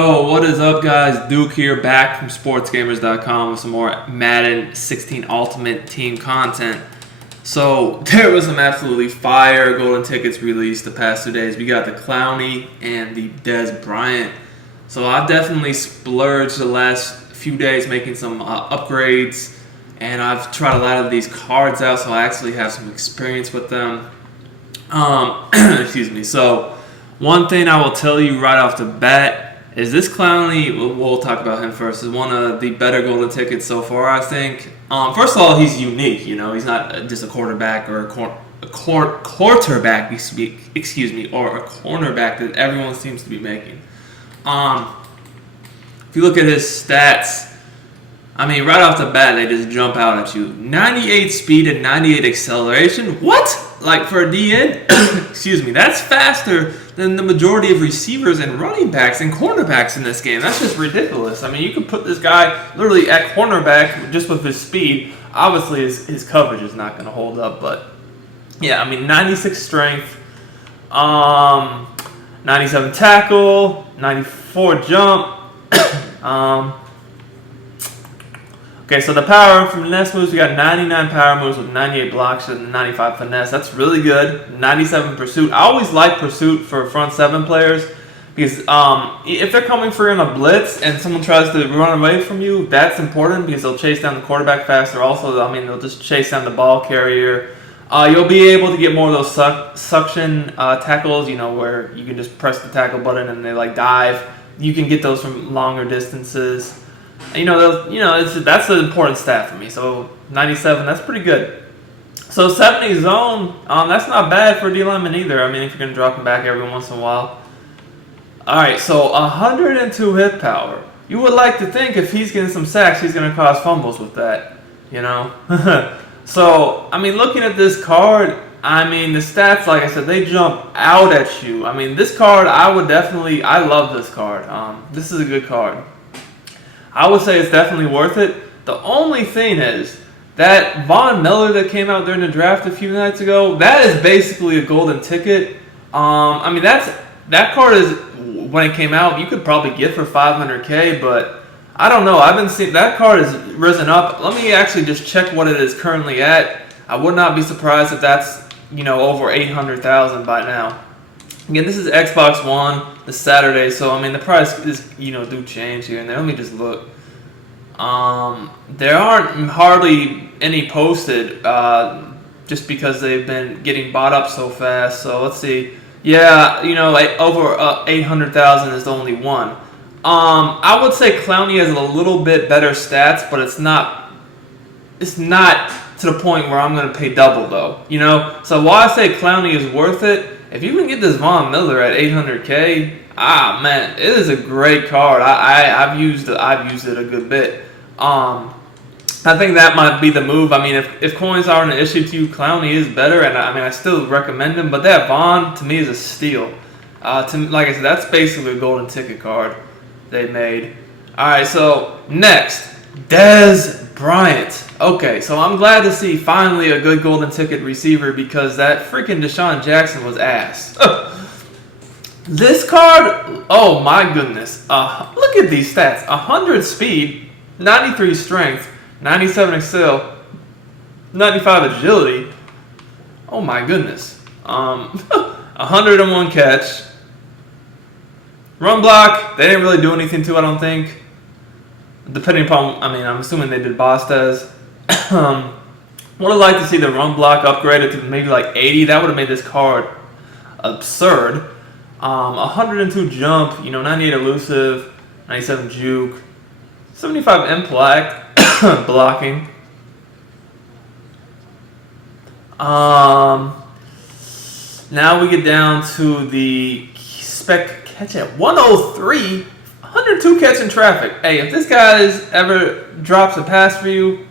Oh, what is up, guys? Duke here, back from Sportsgamerz.com with some more Madden 16 Ultimate Team content. So, there was some absolutely fire golden tickets released the past 2 days. We got the Clowney and the Dez Bryant. So, I've definitely splurged the last few days making some upgrades, and I've tried a lot of these cards out, so I actually have some experience with them. Excuse me. So, one thing I will tell you right off the bat is this Clowney, we'll talk about him first, is one of the better golden tickets so far, I think. First of all, he's unique, you know. He's not just a quarterback or a quarterback, excuse me, or a cornerback that everyone seems to be making. If you look at his stats, I mean, right off the bat, they just jump out at you. 98 speed and 98 acceleration. What? Like for a DN? Excuse me, that's faster than the majority of receivers and running backs and cornerbacks in this game. That's just ridiculous. I mean, you could put this guy literally at cornerback just with his speed. Obviously, his coverage is not going to hold up, but yeah, I mean, 96 strength, 97 tackle, 94 jump. Okay, so the power from finesse moves, we got 99 power moves with 98 blocks and 95 finesse. That's really good. 97 pursuit. I always like pursuit for front seven players because if they're coming for you on a blitz and someone tries to run away from you, that's important because they'll chase down the quarterback faster. Also, I mean, they'll just chase down the ball carrier. You'll be able to get more of those suction tackles, you know, where you can just press the tackle button and they like dive. You can get those from longer distances. You know, that's an important stat for me. So 97, that's pretty good. So 70 zone, that's not bad for a D lineman either. I mean, if you're going to drop him back every once in a while. All right, so 102 hit power. You would like to think if he's getting some sacks, he's going to cause fumbles with that, you know. So, I mean, looking at this card, I mean, the stats, like I said, they jump out at you. I mean, this card, I love this card. This is a good card. I would say it's definitely worth it. The only thing is that Von Miller that came out during the draft a few nights ago, that is basically a golden ticket. I mean, that card is, when it came out, you could probably get for $500K, but I don't know. I've been seeing that card has risen up. Let me actually just check what it is currently at. I would not be surprised if that's, you know, over 800,000 by now. Again, this is Xbox One this Saturday, so I mean the price is, you know, do change here and there. Let me just look. There aren't hardly any posted, just because they've been getting bought up so fast. So let's see. Yeah, you know, like over 800,000 is the only one. I would say Clowney has a little bit better stats, but it's not to the point where I'm going to pay double though. You know, so while I say Clowney is worth it, if you can get this Von Miller at 800K, man, it is a great card. I've used it a good bit. I think that might be the move. I mean, if coins aren't an issue to you, Clowney is better, and I mean, I still recommend him. But that Von to me is a steal. Like I said, that's basically a golden ticket card they made. All right, so next, Dez Bryant. Okay, so I'm glad to see finally a good golden ticket receiver because that freaking Deshaun Jackson was ass. This card, oh my goodness. Look at these stats. 100 speed, 93 strength, 97 excel, 95 agility. Oh my goodness. 101 catch. Run block, they didn't really do anything to it, I don't think. Depending upon, I mean, I'm assuming they did Bostez. Would have liked to see the run block upgraded to maybe like 80. That would have made this card absurd. 102 jump, you know, 98 elusive, 97 juke, 75 impact blocking. Now we get down to the spec catch at 103. 102 catch in traffic. Hey, if this guy ever drops a pass for you,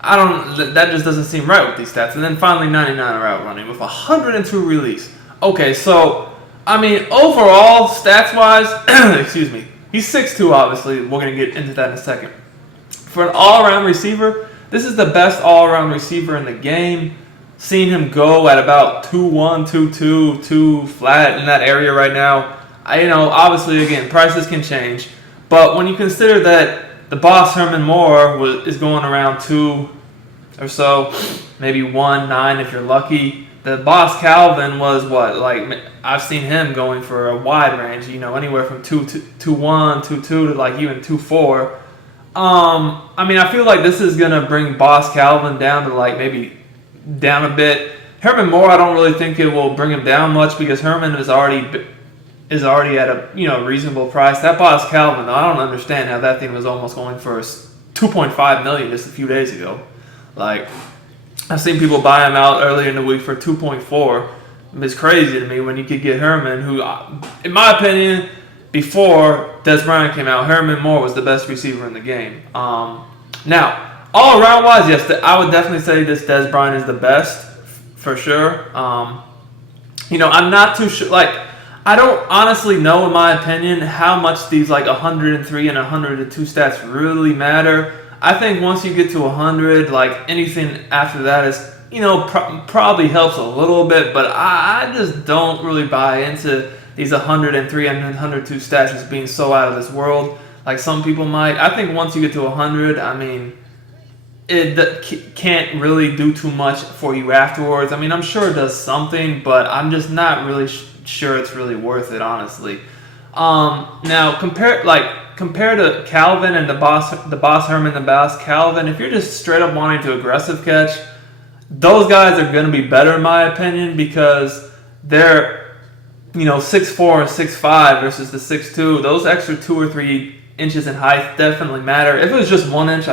that just doesn't seem right with these stats. And then finally 99 route running with 102 release. Okay, so, I mean, overall, stats-wise, excuse me, he's 6'2", obviously. We're going to get into that in a second. For an all-around receiver, this is the best all-around receiver in the game. Seeing him go at about 2'1", 2'2", 2 flat in that area right now, Obviously, again, prices can change. But when you consider that the Boss Herman Moore is going around 2 or so, maybe 1.9 if you're lucky. The Boss Calvin was what? Like, I've seen him going for a wide range, anywhere from 2.1, 2.2 to like even 2.4. I feel like this is gonna bring Boss Calvin down to like maybe down a bit. Herman Moore, I don't really think it will bring him down much because Herman is already at a reasonable price. That Boss Calvin, though, I don't understand how that thing was almost going for 2.5 million just a few days ago. Like, I've seen people buy him out earlier in the week for 2.4. It's crazy to me when you could get Herman, who, in my opinion, before Des Bryant came out, Herman Moore was the best receiver in the game. Now, all around wise, yes, I would definitely say this Des Bryant is the best for sure. I'm not too sure. Like, I don't honestly know, in my opinion, how much these like 103 and 102 stats really matter. I think once you get to 100, like anything after that is, probably helps a little bit, but I just don't really buy into these 103 and 102 stats as being so out of this world. Like some people might. I think once you get to 100, it can't really do too much for you afterwards. I'm sure it does something, but I'm just not really sure it's really worth it, honestly. Now compare to Calvin and the Boss Herman, the Boss Calvin. If you're just straight up wanting to aggressive catch, those guys are going to be better in my opinion because they're 6'4" and 6'5" versus the 6'2". Those extra 2 or 3 inches in height definitely matter. If it was just 1 inch,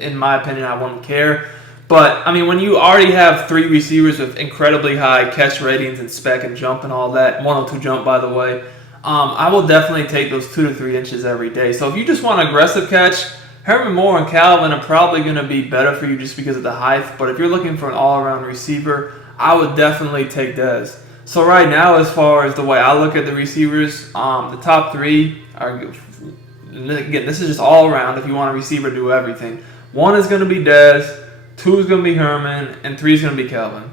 in my opinion, I wouldn't care. But when you already have 3 receivers with incredibly high catch ratings and spec and jump and all that, 102 jump by the way, I will definitely take those 2 to 3 inches every day. So if you just want aggressive catch, Herman Moore and Calvin are probably going to be better for you just because of the height. But if you're looking for an all-around receiver, I would definitely take Dez. So right now, as far as the way I look at the receivers, the top 3 are, again, this is just all around. If you want a receiver, do everything. 1 is going to be Dez, 2 is going to be Herman, and 3 is going to be Calvin.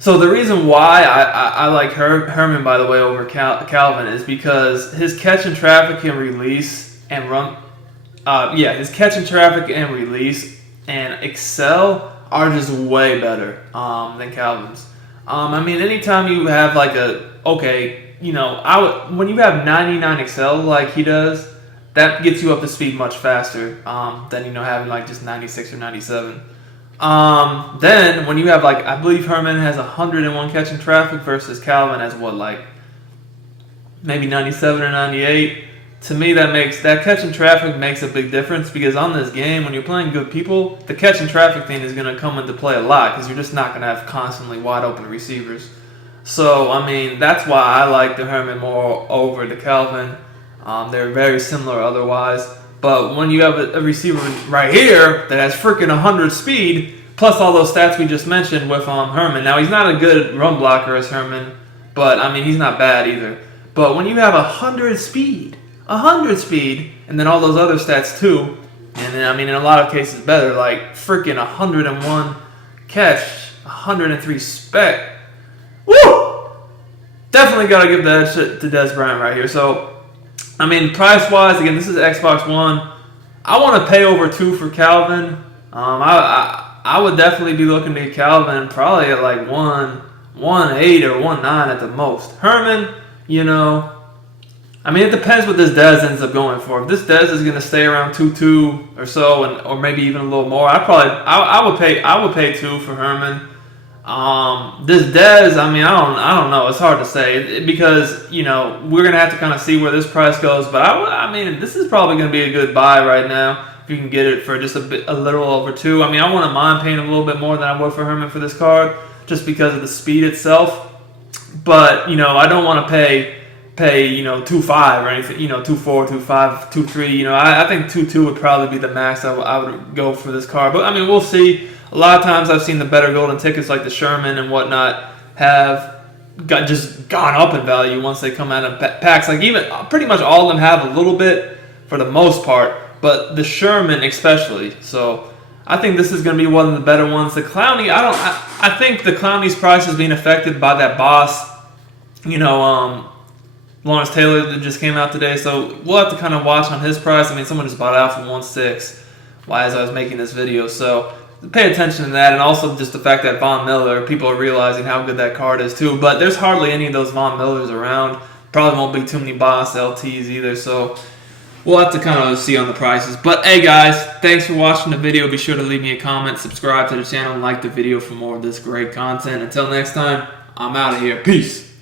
So the reason why I like Herman, by the way, over Calvin is because his catch and traffic and release and run, his catch and traffic and release and excel are just way better than Calvin's. Anytime you have like when you have 99 excel like he does, that gets you up to speed much faster than having like just 96 or 97. Then when you have I believe Herman has 101 catch and traffic versus Calvin has maybe 97 or 98. To me, that catch and traffic makes a big difference because on this game, when you're playing good people, the catch and traffic thing is going to come into play a lot because you're just not going to have constantly wide open receivers. So, that's why I like the Herman Moore over the Calvin. They're very similar otherwise. But when you have a receiver right here that has freaking 100 speed, plus all those stats we just mentioned with Herman. Now, he's not a good run blocker as Herman, but, he's not bad either. But when you have 100 speed, and then all those other stats too, and then, in a lot of cases better, like freaking 101 catch, 103 spec. Woo! Definitely got to give the edge to Des Bryant right here. So, price-wise, again, this is Xbox One. I want to pay over 2 for Calvin. I would definitely be looking to get Calvin probably at like 1.8 or 1.9 at the most. Herman, it depends what this Dez ends up going for. If this Dez is going to stay around 2.2 or so, or maybe even a little more, I would pay 2 for Herman. This Dez, I don't know. It's hard to say because we're going to have to kind of see where this price goes. But this is probably going to be a good buy right now if you can get it for just a little over 2. I wouldn't mind paying a little bit more than I would for Herman for this card just because of the speed itself. But I don't want to pay 2.5 or anything, 2.4, 2.5, 2.3. I think 2.2 would probably be the max I would go for this card. But we'll see. A lot of times I've seen the better golden tickets like the Sherman and whatnot have just gone up in value once they come out of packs. Like even pretty much all of them have a little bit for the most part, but the Sherman especially. So I think this is going to be one of the better ones. The Clowney, I think the Clowney's price is being affected by that Boss You know, Lawrence Taylor that just came out today, so we'll have to kind of watch on his price. I mean, someone just bought it out for 1.6 as I was making this video, so pay attention to that, and also just the fact that Von Miller, people are realizing how good that card is too. But there's hardly any of those Von Millers around. Probably won't be too many Boss LTs either, so we'll have to kind of see on the prices. But hey guys, thanks for watching the video. Be sure to leave me a comment, subscribe to the channel, and like the video for more of this great content. Until next time, I'm out of here. Peace.